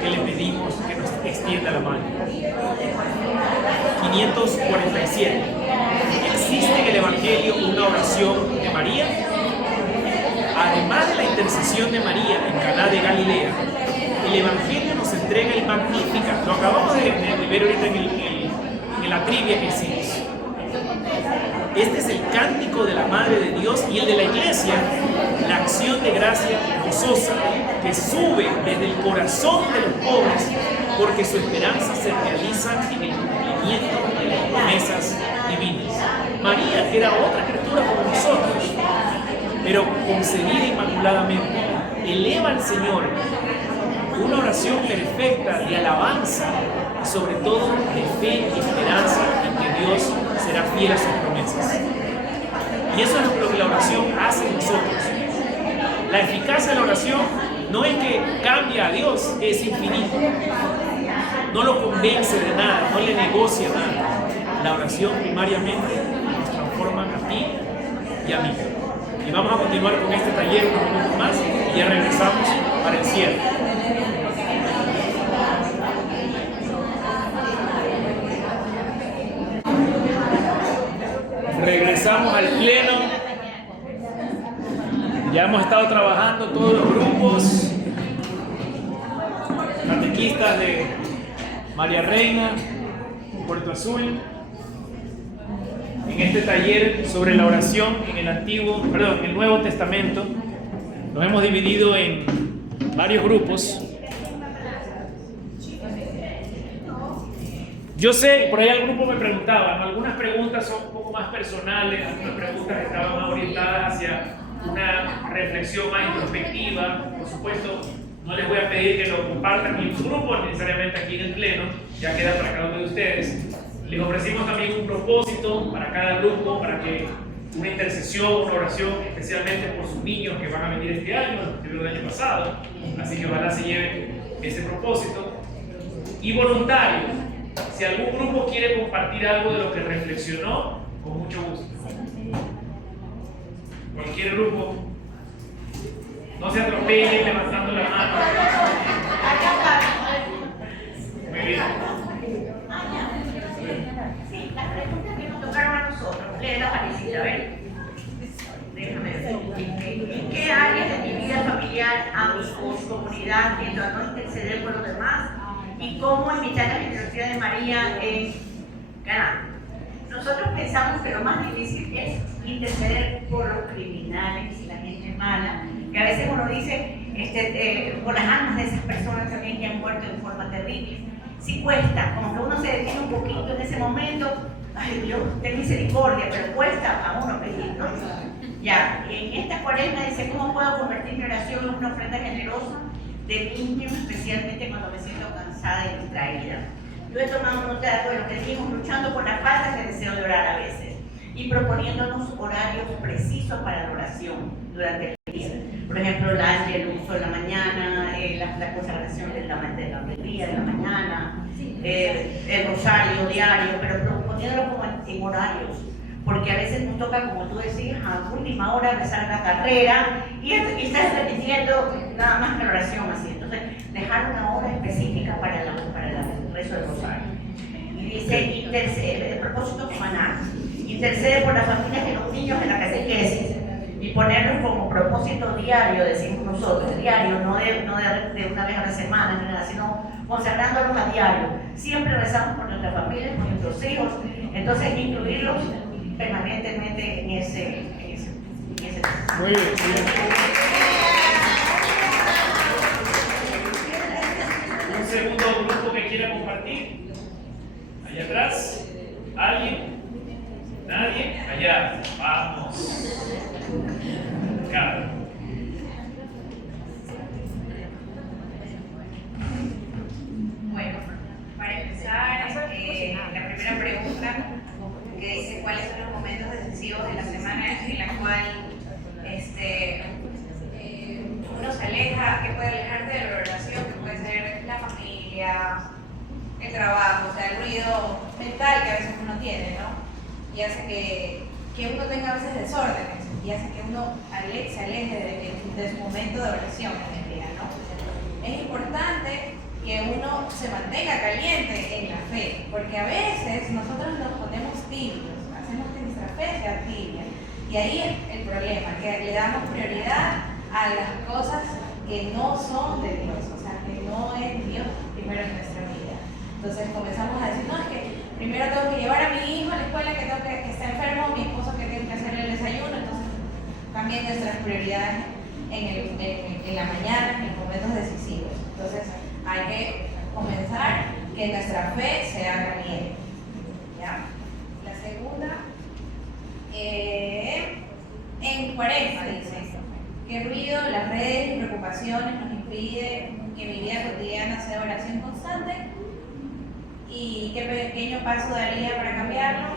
que le pedimos que nos extienda la mano? 547. ¿Existe en el Evangelio una oración de María? Además de la intercesión de María en Caná de Galilea, el Evangelio nos entrega el Magnificat. Lo acabamos de ver ahorita en la trivia que hicimos. Este es el cántico de la Madre de Dios y el de la Iglesia, la acción de gracia gozosa que sube desde el corazón de los pobres, porque su esperanza se realiza en el cumplimiento de las promesas divinas. María, que era otra criatura como nosotros, pero concebida inmaculadamente, eleva al Señor una oración perfecta de alabanza y sobre todo de fe y esperanza en que Dios será fiel a sus promesas. Y eso es lo que la oración hace en nosotros. La eficacia de la oración no es que cambia a Dios, es infinito. No lo convence de nada, no le negocia nada. La oración primariamente nos transforma a ti y a mí. Y vamos a continuar con este taller unos minutos más y ya regresamos para el cierre. Regresamos al pleno. Ya hemos estado trabajando todos los grupos catequistas de María Reina, Puerto Azul, en este taller sobre la oración en el Nuevo Testamento. Nos hemos dividido en varios grupos. Yo sé, por ahí algún grupo me preguntaban, algunas preguntas son un poco más personales, algunas preguntas estaban más orientadas hacia una reflexión más introspectiva. Por supuesto, no les voy a pedir que lo compartan en su grupo, necesariamente aquí en el pleno, ya queda para cada uno de ustedes. Les ofrecimos también un propósito para cada grupo, para que una intercesión, una oración, especialmente por sus niños que van a venir este año, los que estuvieron el año pasado, así que ojalá se lleven ese propósito. Y voluntarios, si algún grupo quiere compartir algo de lo que reflexionó, con mucho gusto. Cualquier grupo, no se atropellen levantando la mano. Muy bien. Sí, las preguntas que nos tocaron a nosotros, lee la parecida, a ver. Déjame ver. ¿En qué áreas de mi vida familiar, amigos, comunidad, tiendo a no interceder por los demás? ¿Y cómo invitar a la generosidad de María en Caná? Nosotros pensamos que lo más difícil es interceder por los criminales y la gente mala, que a veces uno dice por las almas de esas personas también que han muerto de forma terrible. Sí cuesta, como que uno se detiene un poquito en ese momento, ay Dios, ten misericordia, pero cuesta a uno pedir, ¿no? Ya, en esta cuaresma dice, ¿cómo puedo convertir mi oración en una ofrenda generosa de niños, especialmente cuando me siento cansada y distraída? Yo he tomado nota de lo que dijimos, luchando con la falta de deseo de orar a veces y proponiéndonos horarios precisos para la oración durante el día. Por ejemplo, el uso de la mañana, la consagración del día de la mañana, el rosario diario, pero proponiéndolo como en horarios, porque a veces nos toca, como tú decías, a última hora empezar la carrera y estás repitiendo nada más que la oración así. Entonces, dejar una hora específica para el rezo del rosario. Y dice, el propósito semanal, intercede por las familias y los niños en la catequesis y ponerlos como propósito diario, decimos nosotros, diario, no de una vez a la semana, sino consagrándolos a diario. Siempre rezamos por nuestras familias, por nuestros hijos, entonces incluirlos permanentemente en ese. Muy bien, muy bien. Un segundo grupo que quiera compartir. Allá atrás. ¿Alguien? ¿Nadie? Allá. Vamos. Acá. Bueno, para empezar, la primera pregunta que dice cuáles son los momentos decisivos de la semana en la cual uno se aleja, que puede alejarte de la oración, trabajo, o sea, el ruido mental que a veces uno tiene, ¿no? Y hace que uno tenga a veces desórdenes y hace que uno se aleje de su momento de oración en el día, ¿no? Es importante que uno se mantenga caliente en la fe, porque a veces nosotros nos ponemos tibios, hacemos que nuestra fe sea tibia. Y ahí es el problema, que le damos prioridad a las cosas que no son de Dios, o sea, que no es Dios primero en nuestra vida. Entonces comenzamos a decir, no, es que primero tengo que llevar a mi hijo a la escuela que está enfermo, mi esposo que tiene que hacerle el desayuno, entonces cambien nuestras prioridades en la mañana, en momentos decisivos. Entonces hay que comenzar que nuestra fe sea caliente. ¿Ya? La segunda, en 40 dice, ¿qué ruido, las redes y preocupaciones nos impide que mi vida cotidiana sea oración constante? ¿Y qué pequeño paso daría para cambiarlo?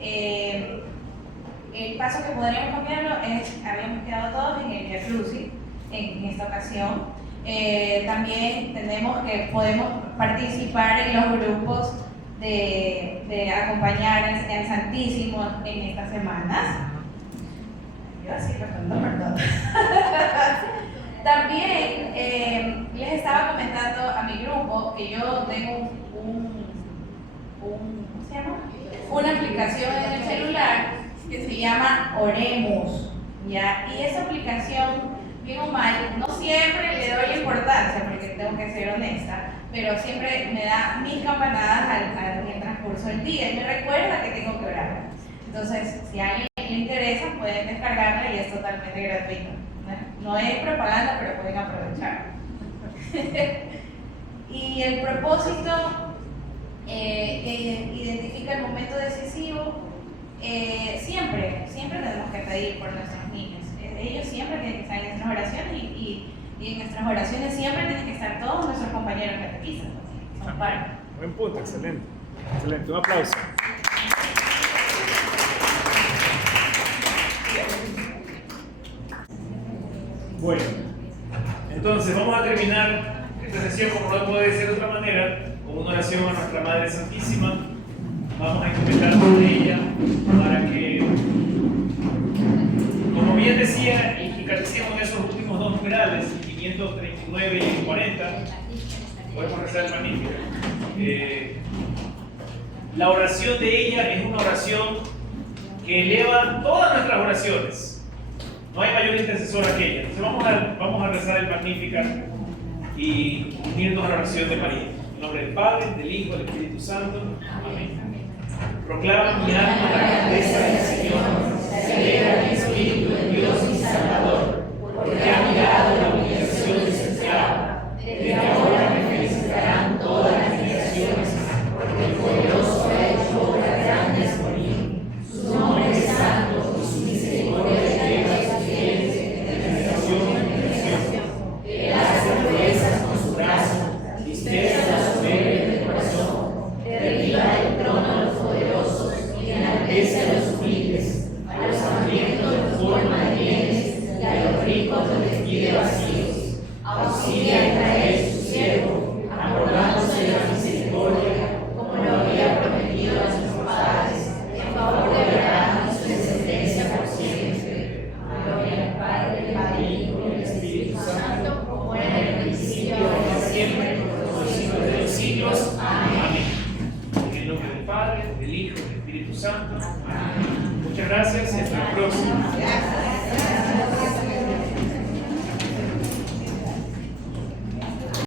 El paso que podríamos cambiarlo es, habíamos quedado todos en el Via Crucis en esta ocasión. También podemos participar en los grupos de acompañar al Santísimo en estas semanas. Yo así perdón. También les estaba comentando a mi grupo que yo tengo ¿cómo se llama? Una aplicación en el celular que se llama Oremos, ¿ya? Y esa aplicación, bien o mal, no siempre le doy importancia, porque tengo que ser honesta, pero siempre me da mis campanadas en el transcurso del día y me recuerda que tengo que orar. Entonces, si a alguien le interesa, pueden descargarla y es totalmente gratuito. No es propaganda, pero pueden aprovechar. Y el propósito que identifica el momento decisivo, siempre tenemos que pedir por nuestros niños. Ellos siempre tienen que estar en nuestras oraciones y en nuestras oraciones siempre tienen que estar todos nuestros compañeros catequistas. Son parte. Buen punto, excelente. Excelente, un aplauso. Bueno, entonces vamos a terminar esta sesión, como no puede ser de otra manera, con una oración a nuestra Madre Santísima. Vamos a encomendarnos a ella para que, como bien decía el catecismo en esos últimos dos numerales, 539 y 40, podemos rezar el Magníficat. La oración de ella es una oración que eleva todas nuestras oraciones. No hay mayor intercesora que ella. Entonces vamos a rezar el Magníficat y unirnos a la oración de María. En nombre del Padre, del Hijo, del Espíritu Santo. Amén. Proclama mi alma la grandeza del Señor, se alegra mi espíritu en Dios mi Salvador, porque ha mirado la humillación de su esclavo. Desde ahora me felicitarán todas las generaciones, porque el poderoso ha hecho obras grandes por mí. Su nombre es santo y su misericordia llega a sus fieles de generación en generación. Él hace proezas con su brazo, dispersa a los soberbios de corazón, derriba del trono a los poderosos y enaltece a los humildes, a los hambrientos los forma de bienes y a los ricos los despide vacíos. Auxilia a Israel su siervo, acordándose de la misericordia, como lo había prometido a sus padres, en favor de Abraham y su descendencia por siempre. Gloria al Padre, al Hijo y al Espíritu Santo, como era en el principio, ahora y siempre, por los siglos de los siglos. Amén. En el nombre del Padre, del Hijo y del Espíritu Santo. Amén. Muchas gracias y hasta la próxima. Gracias.